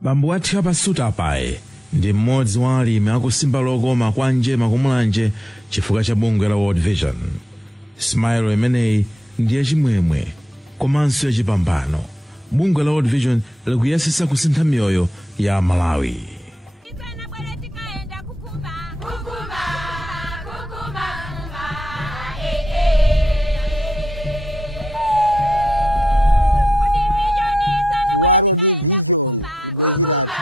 Bambo Athia Pasuta Pai ndi mmodzi wa alimi akusimba lokoma kwa njema kumulanje chifukwa cha bungwe la World Vision. Smile imeneyi ndiye chimwemwe komanso yachipambano. Bungwe la World Vision likuyesesa kusintha miyoyo ya Malawi. World Vision ibweziratu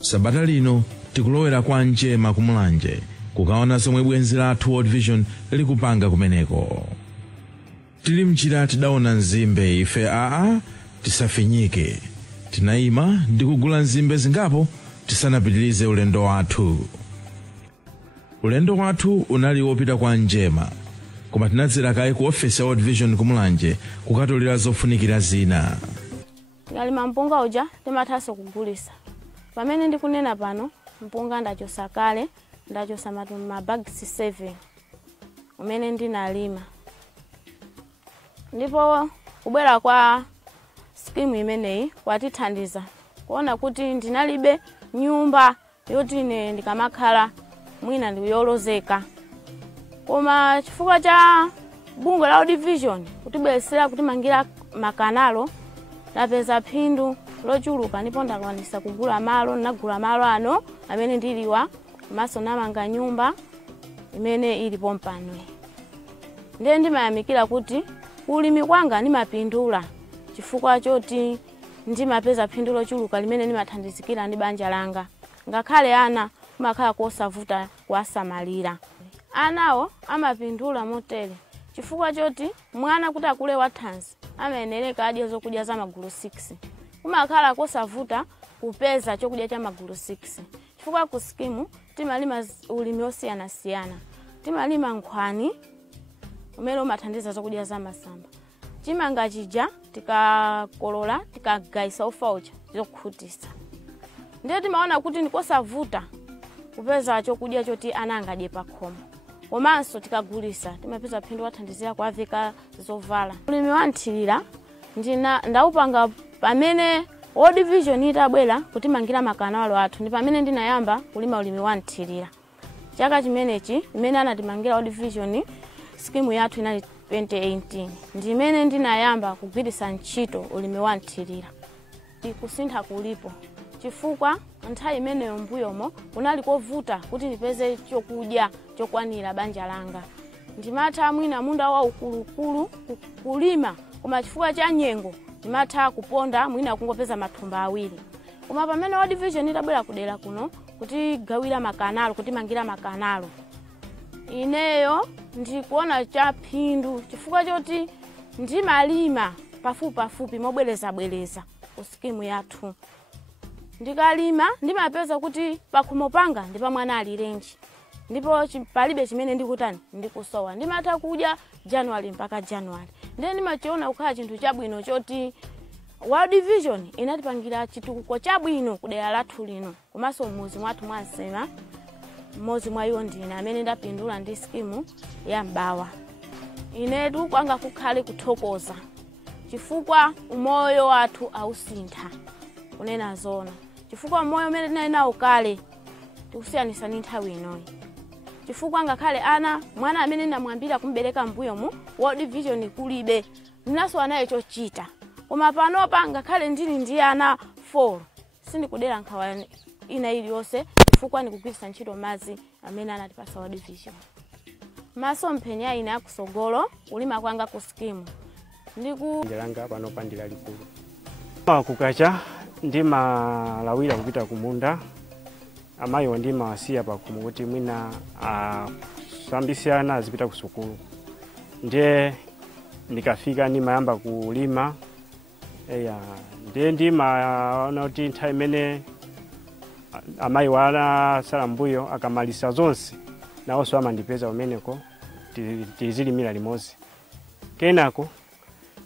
Sabata lino tikulowera kwa njema kumulanje kukaona zomwe bwenzi lathu World Vision likupanga kumeneko. Tili mchira tidaona nzimbe ife tisafinyike. Tinayima ndi kugula nzimbe zingapo tisanapitilize ulendo wathu. Ulendo wathu unali wopita kwa njema, koma tinadzera kaye ku ofisi ya World Vision kumulanje kukatolera zofunikira zina. Ngalima mpunga uja timathaso kugulisa. Pamene ndikunena pano mpunga ndachosa kale, ndachosa mabagisi 7 umene ndinalima. Ndipo kubwera kwa skimu imeneyi kwatithandiza kuona kuti ndinalibe nyumba yoti ine ndikamakhala mwina ndiyolozeka. Koma chifukwa cha bungwe la World Vision kutibweresera kutimangira makanalo, ndapeza phindu lochuluka ndipo ndakwanisa kugula malo. Ndinagula malo ano amene ndiliwa maso namanga nyumba imene ilipo mpano. Ndiye ndimayamikira kuti ulimi kwanga ndimapindula chifukwa choti ndimapeza phindu lochuluka limene ndimathandizikira ndi banja langa. Ngakhale ana kumakhala kosavuta kuwasamalira. Anawo amapindula motere chifukwa choti mwana kuti akule wathanzi amayenereka adye zokudya za magulu 6. Kumakhala kosavuta kupeza chokudya cha magulu 6. Chifukwa ku skimu timalima ulimi osiyanasiyana. Timalima nkhwani umene umathandiza zokudya za masamba. Chimanga chija tikakolola tikagaisa ufa uja zokhutisa. Ndiye timaona kuti ndikosavuta kupeza chokudya choti ana angadye pa khomo. Komanso tikagulisa timapeza phindu wathandizira kuaveka zovala. Ulimi wanthirira ndaupanga pamene World Vision itabwera kutimangira makanalo athu. Ndi pamene ndinayamba kulima ulimi wanthirira. Chaka chimenechi imene anatimangira World Vision skimu yathu inali 2018. Ndi imene ndinayamba kugwiritsa ntchito ulimi wanthirira. Kusintha kulipo chifukwa nthawi imeneyo mbuyomo kunali kovuta kuti ndipeze chokudya chokwanira banja langa. Ndimatha mwina munda wa ukulukulu kulima, koma chifukwa cha nyengo ndimatha kuponda mwina kungopeza mathumba awiri. Koma pamene World Vision itabwera kudera kuno kuti gawira makanalo, kuti mangira makanalo, ineyo ndikuona cha phindu chifukwa choti ndimalima pafupi mobwereza ku skimu yathu. Ndikalima ndimapeza kuti pakhomo panga ndi pa mwana ali renji. Ndipo palibe chimene ndikutani ndikusowa. Ndimatha kudya January mpaka January. Ndiye ndimachiona kukhala chinthu chabwino choti World Vision inatipangira chitukuko chabwino kudera lathu lino. Komanso mmuzi mwathu mwansema mmozi mwa iwo ndine amene ndapindula ndi skimu ya Mbawa. Inetu kwanga kukhale kuthokoza chifukwa umoyo wathu ausintha kunena zona. Chifukwa moyo umene tinali nawo kale tikusiyanisa ndi nthawi inoyi. Chifukwa ngakhale ana mwana amene ndamwambira kumbereka mbuyomu World Vision kulibe ndinaso anaye chochita. Koma panopa ngakhale ndili ndi ana 4 sindikudera nkhawa ina iliyonse chifukwa ndikugwiritsa ntchito madzi amene anatipasa World Vision. Maso mphenya ine akusogolo ulima kwanga ku skimu ndiranga panopa ndilalikulu. Kukacha ndimalawira kupita kumunda. Amayi ndimawasiya pakhomo kuti mwina sambisiana azipita ku sukulu. Ndiye ndikafika ndimayamba kulima. Ndiye ndimaona kuti nthawi imene amayi wala sala mbuyo akamalisa zonse nawonso amandipeza umeneko tizilimira limodzi. kenako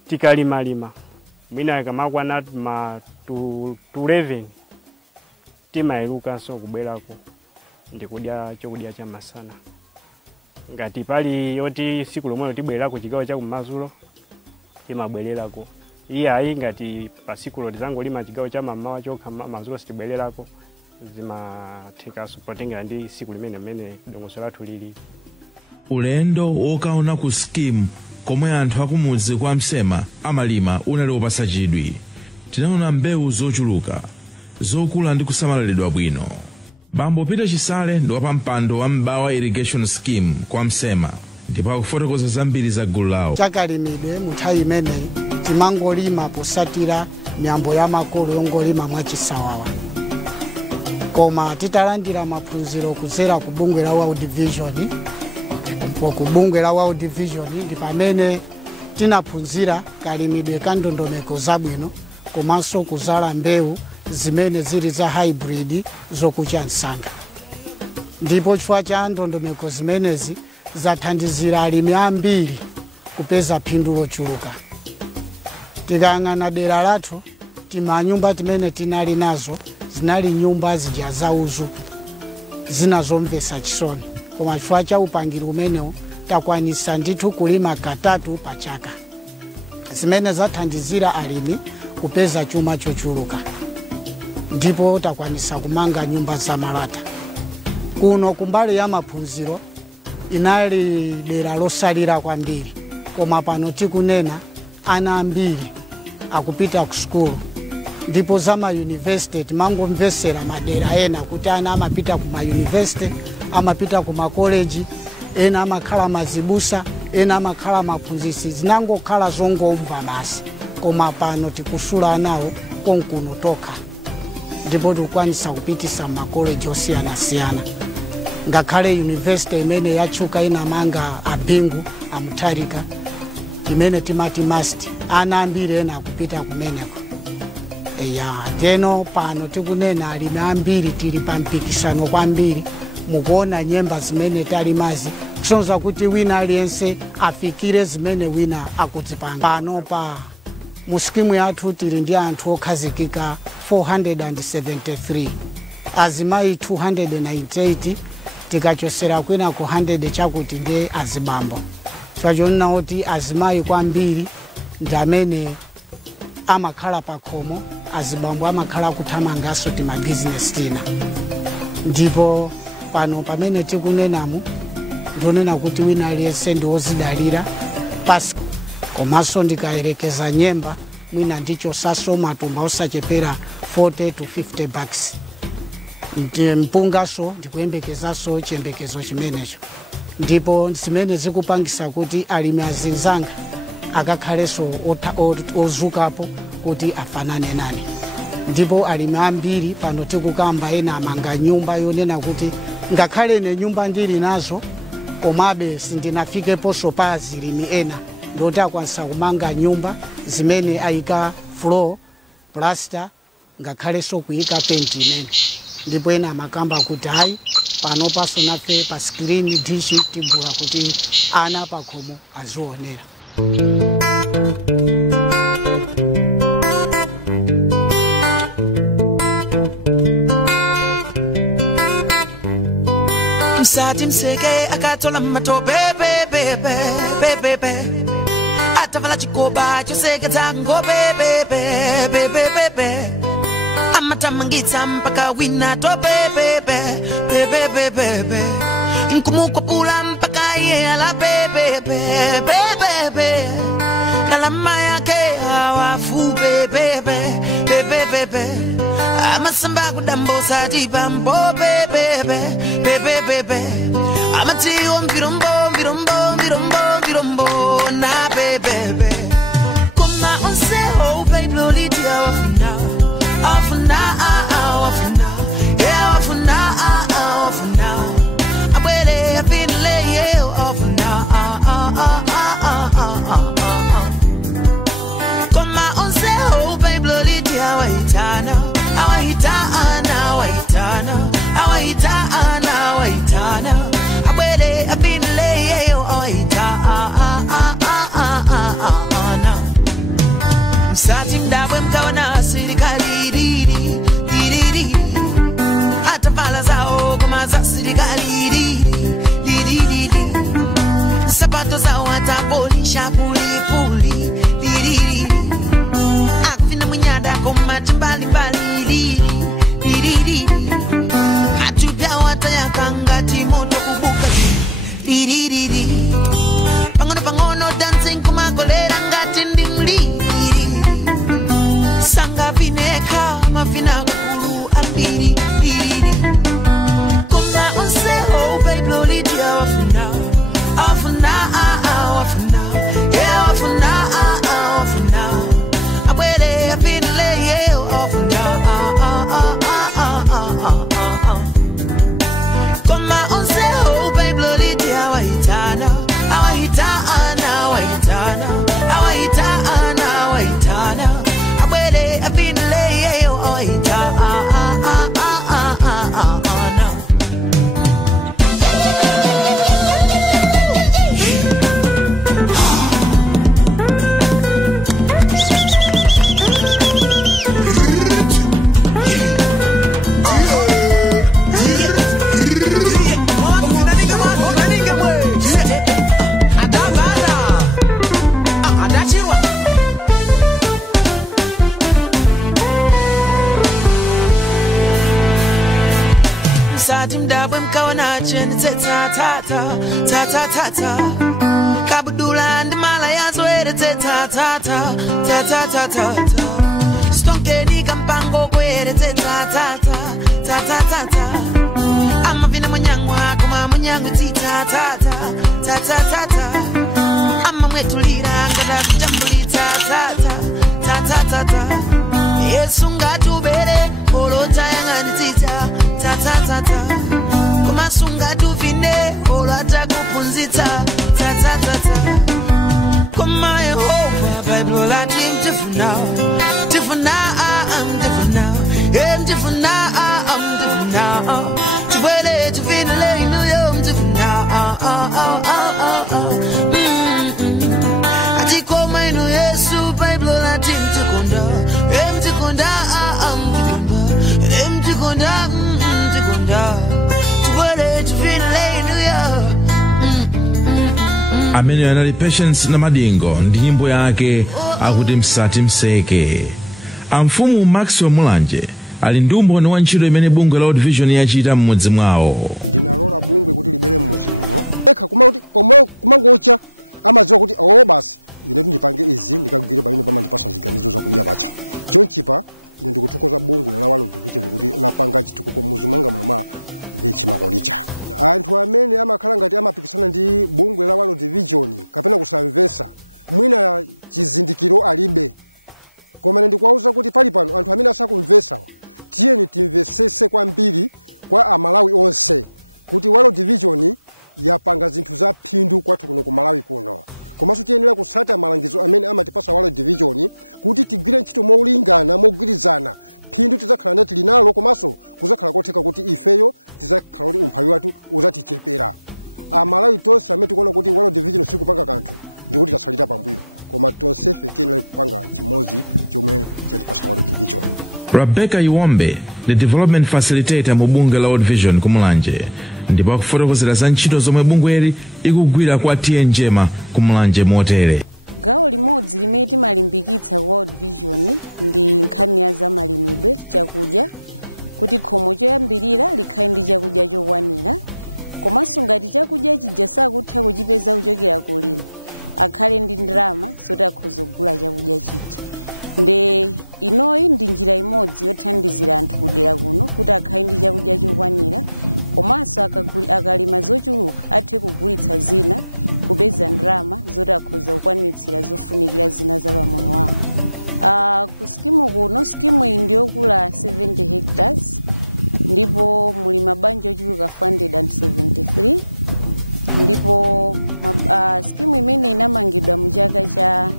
tikalima mwina kamakwana ma 11 timailuka so kubwerako ndikudya chokudya cha masana ngati pali yoti siku lomwe tibwerako chigawo cha kumazulo timabwererako ayi ngati pa siku loti zangolima chigawo cha mamawa chokha mazulo sitibwererako zimatheka supportinga ndi siku limene dongosolo lathu lili. Ulendo wokaona ku scheme komwe anthu akumudzi kwa Msema amalima unali wopatsa chidwi. Tinaona mbewu zochuluka zokula ndi kusamaliridwa bwino. Bambo Peter Chisale ndi wapampando wa Mbawa Irrigation Scheme kwa Msema ndipo akufotokoza zambiri za gulu lawo. Chakalimidwe muthawi imeneyi timangolima posatira miyambo ya makolo yongolima mwachisawawa. Koma titalandira maphunziro kudzera ku bungwe la World Vision. Ku bungwe la World Vision ndi pamene tinaphunzira kalimidwe ka ndondomeko zabwino komanso kuzala mbewu zimene zili za hybrid zokucha msanga. Ndipo chifukwa cha ndondomeko zimenezi zathandizira alimi ambiri kupeza phindu lochuluka. Tikayang'ana dera lathu timanyumba timene tinali nazo zinali nyumba zija zauzu zinazomvetsa chisoni. Koma chifukwa cha upangiri umenewo takwanisa ndithu kulima katatu pa chaka zimene zathandizira alimi kupeza chuma chochuluka. Ndipo takwanisa kumanga nyumba za malata. Kuno kumbali ya maphunziro inali dera losalira kwambiri, koma pano tikunena ana ambiri akupita ku skulu. Ndipo za ma university timangomvesera madera ena kuti ana amapita ku ma university, amapita ku ma college, ena amakhala mazibusa, ena amakhala maphunzisi, zinangokhala zongomva basi. Koma pano tikusula nawo konkuno toka. Ndipo tikwanisa kupitisa ma college osiyana-siyana. Ngakhale university imene yachuka inamanga Abingu, Amutarika, imene timati must, ana ambiri ena kupita kumeneko. Teno pano tikunena alimi ambiri tili pa mpikisano kwambiri mukuona nyemba zimene talimazi kusonza kuti wina aliyense afikire zimene wina akudzipanga. Pano pa muskimu yathu tili ndi anthu okhazikika 473, azimayi 298, tikachosera kwina ku 100 chakuti ndi azibambo. Chachonena kuti azimayi kwambiri ndi amene amakhala pakhomo, azibambo amakhala kuthamangaso tima business tina. Ndipo pano pamene tikunenamu ndonena kuti wina aliyense ndi ozidalira pasi. Komanso ndikayerekeza nyemba mwina ndicho saso matumba osachepera 40 to 50 bucks. Mpungaso ndikuyembekezaso chiyembekezo chimenecho. Ndipo zimene zikupangisa kuti alimi azinzanga akakhaleso ozukapo kuti afanane nane. Ndipo alimi ambiri pano tikukamba ena amanga nyumba yonena kuti ngakhale ne nyumba ndili nazo komabe sindinafikeponso pa azilimi ena ndoti akwanisa kumanga nyumba zimene ayika floor, plaster, ngakhaleso kuyika paint imene. Ndipo ena amakamba kuti hayi pano paso nafe pa screen dish tibula kuti ana pakhomo azionera. Msati mseke akatola matope bebe atavala chikoba choseke tango bebe amatamangitsa mpaka wina to bebe nkumukopula mpaka yela bebe kalama yake hawafu bebe amasamba kudamboza dibambo bebe amatiyo mbirombo na bebe kuma onse ho baby lolita off now yeah off now abwele apinle yeah off now kuma onse ho baby lolita waitana awaitana abwele apinle wache nditsetsa tata tata tata kabudula ndimala yazwere tsetsa tata tata tata stonkeni kampango kwere tsetsa tata tata tata amavina munyangwa koma munyangu tita tata tata tata amamwetulira ngada kuchambulita tata tata tata Yesu ngatubere olota yanganitita tata tata koma sunga tuvine olata kupunzita tata tata koma Yehova Bible la tim tifuna tifuna tifuna tifuna tifuna tubele tuvine le inu yo tifuna ati koma inu Yesu Bible la tim tikunda tikunda amene anali Patience na Madingo ndi nyimbo yake akuti msati mseke. Amfumu Maxwell Mulanje ali ndi umboni wa ntchito imene bungwe la World Vision yachita mmudzi mwawo. Ndinalola bungwe kuti libere mmudzi muno eka kumangocha amadziwa kuti basi ine ndipange izi ndikagwire pamene pamandipasa ziganizo zakudya pacha chonchipa ine ndikuthokoza bungwe la World Vision kuti lapanga chitukuko mmudzi mwanga muno mwa vechimakolija. Anthu amene amakhala ngati amapikisana ndi bungwe la World Vision kapena kusamvesa mwina chizindikiro alibe, koma ndikuwauza kuti pali pano anthu amene asakumvesa tiyeni timvesese kwambiri kwa amalawi onse kuti World Vision yapanga zinthu za phindu kwathu kuno ku Malawi kuno. Komanso tiyenera kusata malangizo amene amatipasa World Vision kuti tigwire ntchito molingana mogwirizana phindu tidzakhala ndati linalo komanso kuzakhala kotheka kuti ifeyo tidzakhala kuti umphawi wathu uzatichepera. Amalawi tonse amene tikuona kuti World Vision sikupanga kanthu ndikuti tasalira pambuyo, koma tonsefe tiyenera kupanga chimodzi chomwe chatipasa World Vision. Rebecca Iwombe the development facilitator mu bungwe la World Vision kumulanje ndipo akufotokozera za ntchito zomwe bungweli ikugwira kwa tiye njema kumulanje motere. Gawo limodzi limene timalimbikitsa World Vision ndi nkhani ya zamalimidwe chakudya kuti khomo choyambirira likhale ndi chakudya chokwanira, komanso ngati chakudya chija sakutha kuchipeza kuchokera kulima akhale ndi ndalama zoti akhoza kugula chakudya chija. Nde inoyi ndi njira imodzi yothandizira anthu kudera kuno kuti akhale ndi chakudya chokwanira, komanso akalima zochuluka athe kugulitsa zina kupeza ndalama zoti akhoza kukwanitsira zofunikira zina za pamoyo wawo. Ku skimu kuno, skimu iyi ndiyokula 70 hectares ndipo muli mabanja ochuluka 473 ndipo skimu imene inamangidwa mu chaka cha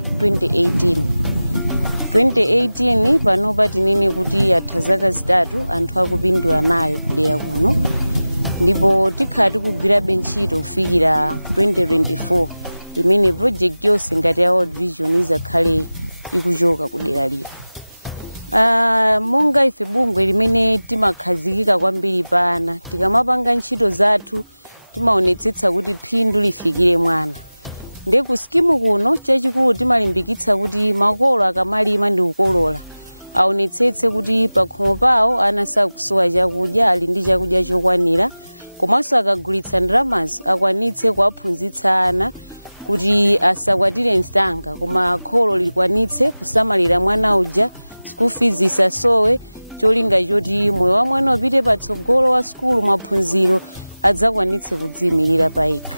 2018 panopa tinene kuti yatha zaka zitatu anthu akupindula nayo kudera kuno, ndipo tikhala tikugwirabe ntchito kufikira 2024 imene project yonse ngati ya World Vision izakhale ikuchoka kudera lino. Monga ife bungwe limene timakhazikika kwambiri pana tikamapanga ntchito zathu timaonetsetsa kuti phindu lifikire mwana. Nde ku skimu kuno chachikulu timalimbikitsa kuti makolo akamalima ndi kukolola aonetsetse kuti pakhomo pawo ana sakusowa chakudya, ali ndi chakudya chokwanira, komanso akagulitsa ndalamazo akwanitse kuwaphunzitsa ana kuti asakwatire msanga koma kholo likwanitse kusamalira mwana uja, school fees isasowe, cholinga choti moyo wa mwana upite patsogolo wa skulu maphunziro adzakwanitse kudziyimirira payekha.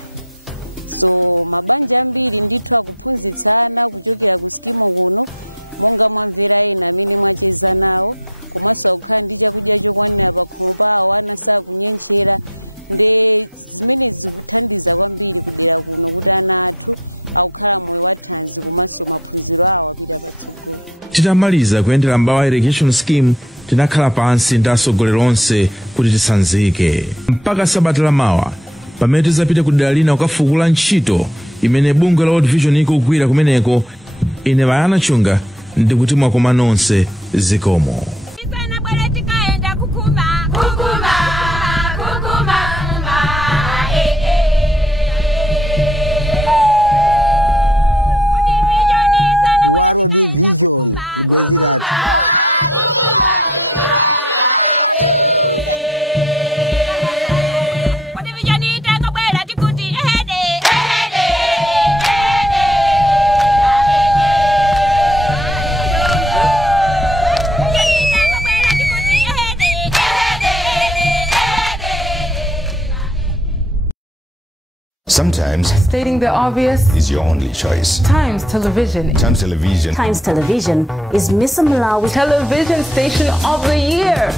So mabanja ambiri ndithu akuphunzitsa ana kuchokera ku skimu kuno monga mwamvera ena amene mwacheza nawo, komanso akukhala ndi chakudya chokwanira pakhomo pawo ana sakunyenchera. Nde zimene zikuthandiza kwambiri kudera kuno kuti ana athu akukhala moyo wathanzi komanso maphunziro awo apita patsogolo. Titamaliza kuyendera Mbawa irrigation scheme tinakhala pansi ndi atsogoleri onse kuti tisanzike mpaka sabata lamawa pamene tizapita kudera lina kukafukula ntchito imene bungwe la World Vision ikugwira kumeneko. Ine Bayana Chunga ndikuti mwakoma nonse zikomo. World Vision ibeziratu Sometimes stating the obvious is your only choice. Times Television. Times Television. Times Television is Miss Malawi Television Station of the Year.